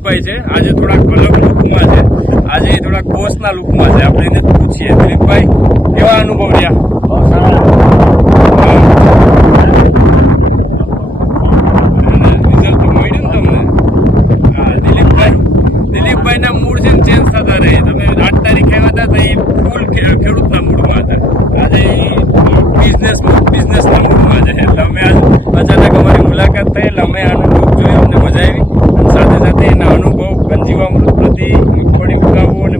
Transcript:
દિલીપભાઈ છે. આજે થોડાક અલગ લુકમાં છે, આજે થોડાક બોસના લુકમાં છે. આપણે એને પૂછીએ, દિલીપભાઈ કેવા અનુભવ રહ્યા? રિઝલ્ટ તો મળ્યું ને તમને? હા, દિલીપભાઈના મૂડ છે ને ચેન્જ થતા રહે. તમે 8 તારીખે આવ્યા હતા તો એ ફૂલ ખેડૂતના મૂડમાં હતા. આજે એ બિઝનેસના મૂડમાં છે. એટલે અમે આજ અચાનક અમારી મુલાકાત થઈ એટલે અમે આનો જોયો, અમને મજા આવી. સાથે સાથે એના અનુભવ, ગંજીવામૃત પ્રતિ મગફળી ઉગાવવો અને